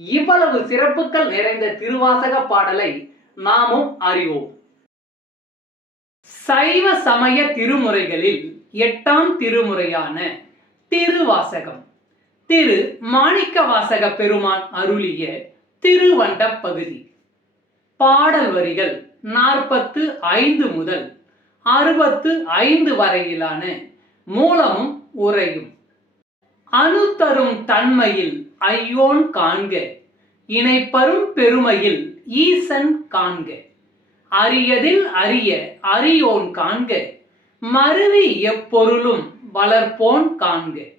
இவ்வளவு சிறப்புகள் நிறைந்த திருவாசக பாடலை நாமும் அறிவோம். சைவ சமய திருமுறைகளில் எட்டாம் திருமுறையான திருவாசகம். திரு மாணிக்கவாசக பெருமான் அருளிய திருவண்டப் பகுதி. பாடல் வரிகள் நாற்பத்து ஐந்து முதல் அறுபத்து ஐந்து வரையிலான மூலமும் உரையும். அணு தரும் தன்மையில் ஐயோன் காண்க. இணைப்பரும் பெருமையில் ஈசன் காண்க. அரியதில் அரிய அரியோன் காண்க. மருவி எப்பொருளும் வளர்ப்போன் காண்க.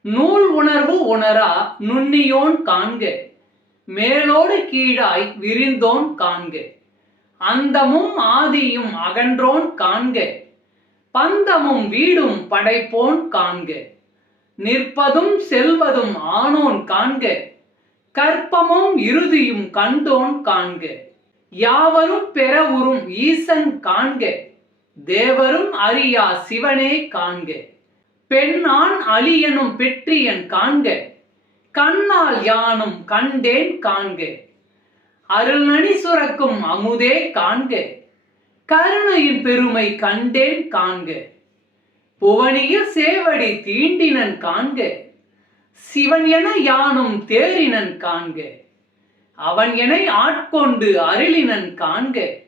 நூல் உணர்வு உணரா நுண்ணியோன் காண்க. மேலோடு கீழாய் விரிந்தோன் காண்க. அந்தமும் ஆதியும் அகன்றோன் காண்க. பந்தமும் வீடும் படைப்போன் காண்க. நிற்பதும் செல்வதும் ஆனோன் காண்க. கற்பமும் இறுதியும் கண்டோன் காண்க. யாவரும் பெறவுறும் ஈசன் காண்க. தேவரும் அறியா சிவனே காண்க. பெண்ணான் அழியனும் பெற்றியன் காண்க. கண்ணால் யானும் கண்டேன் காண்க. அருள்நனி சுரக்கும் அமுதே காண்க. கருணையின் பெருமை கண்டேன் காண்க. புவனியில் சேவடி தீண்டினன் காண்க சிவன் என யானும் தேறினன் காண்க அவன் என ஆட்கொண்டு அருளினன் காண்க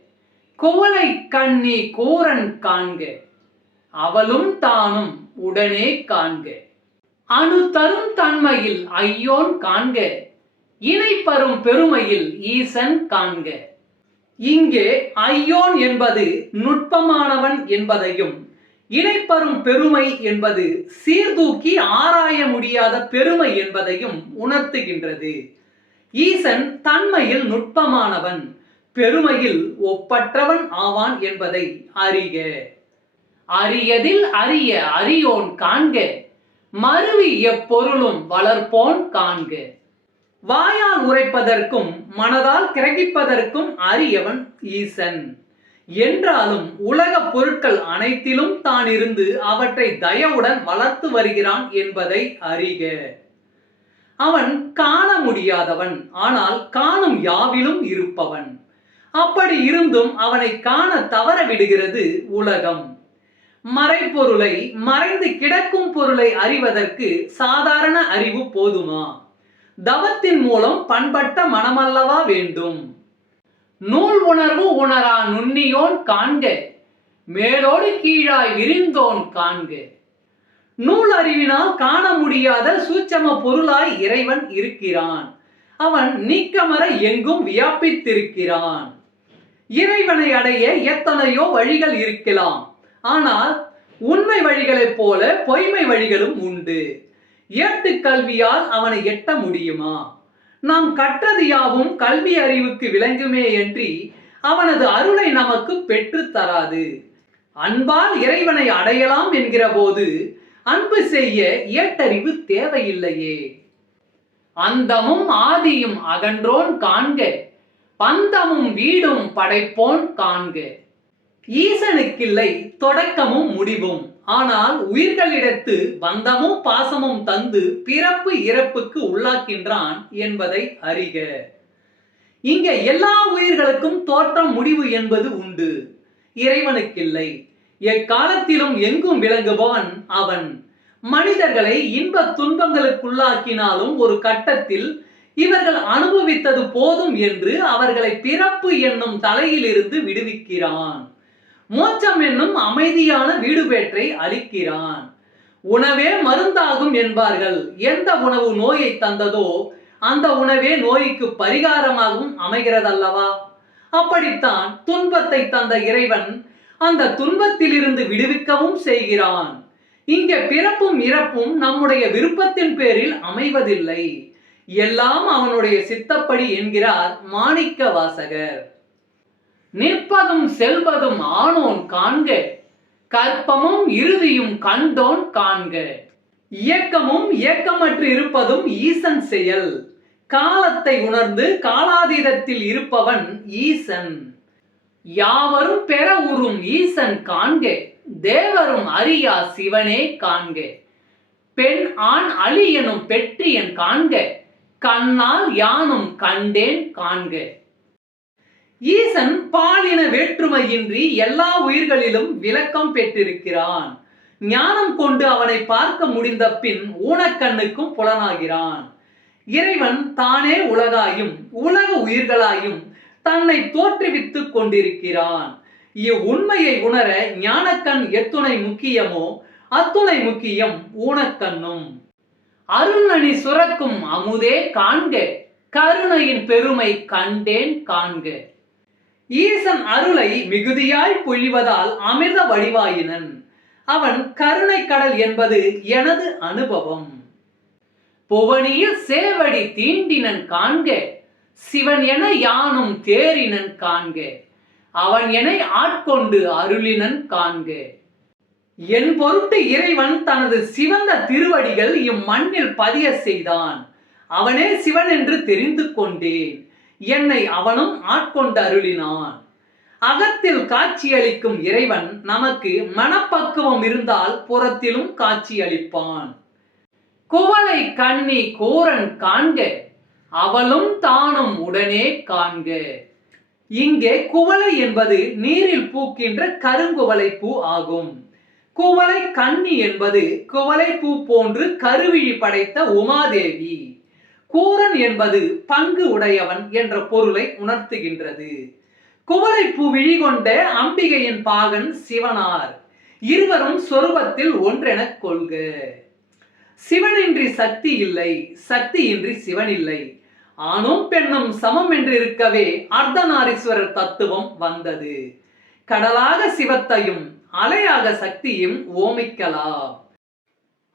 கோலை கண்ணி கூரன் காண்க அவளும் தானும் உடனே காண்க. அணு தரும் தன்மையில் ஐயோன் காண்க இணைப்பரும் பெருமையில் ஈசன் காண்க. இங்கே ஐயோன் என்பது நுட்பமானவன் என்பதையும் இணைப்பரும் பெருமை என்பது சீர்தூக்கி ஆராய முடியாத பெருமை என்பதையும் உணர்த்துகின்றது. ஈசன் தன்மையில் நுட்பமானவன் பெருமையில் ஒப்பற்றவன் ஆவான் என்பதை அறிக. அரியதில் அறிய அரியோன் காண்க. மருவி எப்பொருளும் வளர்ப்போன் காண்க. வாயால் உரைப்பதற்கும் மனதால் கிரகிப்பதற்கும் அரியவன் ஈசன். என்றாலும் உலக பொருட்கள் அனைத்திலும் தான் இருந்து அவற்றை தயவுடன் வளர்த்து வருகிறான் என்பதை அறிக. அவன் காண முடியாதவன் ஆனால் காணும் யாவிலும் இருப்பவன். அப்படி இருந்தும் அவனை காண தவற விடுகிறது உலகம். மறைப்பொருளை மறைந்து கிடக்கும் பொருளை அறிவதற்கு சாதாரண அறிவு போதுமா? தவத்தின் மூலம் பண்பட்ட மனமல்லவா வேண்டும்? நூல் உணர்வு உணரா நுண்ணியோன் காண்க மேலோடு கீழாய் விரிந்தோன் காண்க. நூல் அறிவினால் காண முடியாத சூட்சம பொருளாய் இறைவன் இருக்கிறான். அவன் நீக்கமர எங்கும் வியாபித்திருக்கிறான். இறைவனை அடைய எத்தனையோ வழிகள் இருக்கலாம். ஆனால் உண்மை வழிகளைப் போல பொய்மை வழிகளும் உண்டு. ஏட்டு கல்வியால் அவனை எட்ட முடியுமா? நாம் கற்றது யாவும் கல்வி அறிவுக்கு விளங்குமே என்று அவனது அருளை நமக்கு பெற்று தராது. அன்பால் இறைவனை அடையலாம் என்கிற போது அன்பு செய்ய ஏட்டறிவு தேவையில்லையே. அந்தமும் ஆதியும் அகன்றோன் காண்க பந்தமும் வீடும் படைப்போன் காண்க. ஈசனுக்கில்லை தொடக்கமும் முடிவும். ஆனால் உயிர்களிடத்து பந்தமும் பாசமும் தந்து பிறப்பு இறப்புக்கு உள்ளாக்கின்றான் என்பதை அறிக. இங்க எல்லா உயிர்களுக்கும் தோற்றம் முடிவு என்பது உண்டு. இறைவனுக்கில்லை. எக்காலத்திலும் எங்கும் விளங்குபவன் அவன். மனிதர்களை இன்ப துன்பங்களுக்குள்ளாக்கினாலும் ஒரு கட்டத்தில் இவர்கள் அனுபவித்தது போதும் என்று அவர்களை பிறப்பு என்னும் தலையிலிருந்து விடுவிக்கிறான். மோட்சம் என்னும் அமைதியான வீடு பேற்றை அளிக்கிறான். உணவே மருந்தாகும் என்பார்கள். எந்த உணவு நோயை தந்ததோ அந்த உணவே நோய்க்கு பரிகாரமாகவும் அமைகிறதல்லவா? அப்படித்தான் துன்பத்தை தந்த இறைவன் அந்த துன்பத்திலிருந்து விடுவிக்கவும் செய்கிறான். இங்கே பிறப்பும் இறப்பும் நம்முடைய விருப்பத்தின் பேரில் அமைவதில்லை. எல்லாம் அவனுடைய சித்தப்படி என்கிறார் மாணிக்க வாசகர் நிற்பதும் செல்வதும் ஆனோன் காண்க. கற்பமும் இறுதியும் கண்டோன் காண்க. இயக்கமும் இயக்கமற்று இருப்பதும் ஈசன் செயல். காலத்தை உணர்ந்து காலாதீதத்தில் இருப்பவன் ஈசன். யாவரும் பெற உறும் ஈசன் காண்க. தேவரும் அறியா சிவனே காண்க. பெண் ஆண் அழி எனும் பெற்றியன் காண்க. கண்ணால் யானும் கண்டேன் காண்க. ஈசன் பாலின வேற்றுமையின்றி எல்லா உயிர்களிலும் விளக்கம் பெற்றிருக்கிறான். ஞானம் கொண்டு அவனை பார்க்க முடிந்த பின் ஊனக்கண்ணுக்கும் புலனாகிறான். இறைவன் தானே உலகாயும் உலக உயிர்களாயும் தன்னை தோற்றுவித்துக் கொண்டிருக்கிறான். இவ்வுண்மையை உணர ஞானக்கண் எத்துணை முக்கியமோ அத்துணை முக்கியம் ஊனக்கண்ணும். அருணனி சுரக்கும் அமுதே காண்க கருணையின் பெருமை கண்டேன் காண்க. ஈசன் அருளை மிகுதியாய் பொழிவதால் அமிர்த வடிவாயினன். அவன் கருணை கடல் என்பது எனது அனுபவம். புவனியில் சேவடி தீண்டினன் காண்க சிவன் என யானும் தேரினன் காண்க அவன் என ஆட்கொண்டு அருளினன் காண்க. என் பொருட்டு இறைவன் தனது சிவந்த திருவடிகள் இம்மண்ணில் பதிய செய்தான். அவனே சிவன் என்று தெரிந்து கொண்டேன். என்னை அவனும் ஆட்கொண்டு அருளினான். அகத்தில் காட்சியளிக்கும் இறைவன் நமக்கு மனப்பக்குவம் இருந்தால் புறத்திலும் காட்சியளிப்பான் குவளை கண்ணி கோரன் காண்க அவளும் தானும் உடனே காண்க. இங்கே குவளை என்பது நீரில் பூக்கின்ற கருங்குவளை பூ ஆகும். குவளை கண்ணி என்பது குவளை பூ போன்று கருவிழி படைத்த உமாதேவி. கூரன் என்பது பங்கு உடையவன் என்ற பொருளை உணர்த்துகின்றது. குவளைப்பூ விழிகொண்ட அம்பிகையின் பாகன் சிவனார். இருவரும் சொருபத்தில் ஒன்றெனக் கொள்க. சிவனின்றி சக்தி இல்லை சக்தியின்றி சிவன் இல்லை. ஆணும் பெண்ணும் சமம் என்று இருக்கவே அர்த்தநாரீஸ்வரர் தத்துவம் வந்தது. கடலாக சிவத்தையும் அலையாக சக்தியும் ஓமிக்கலாம்.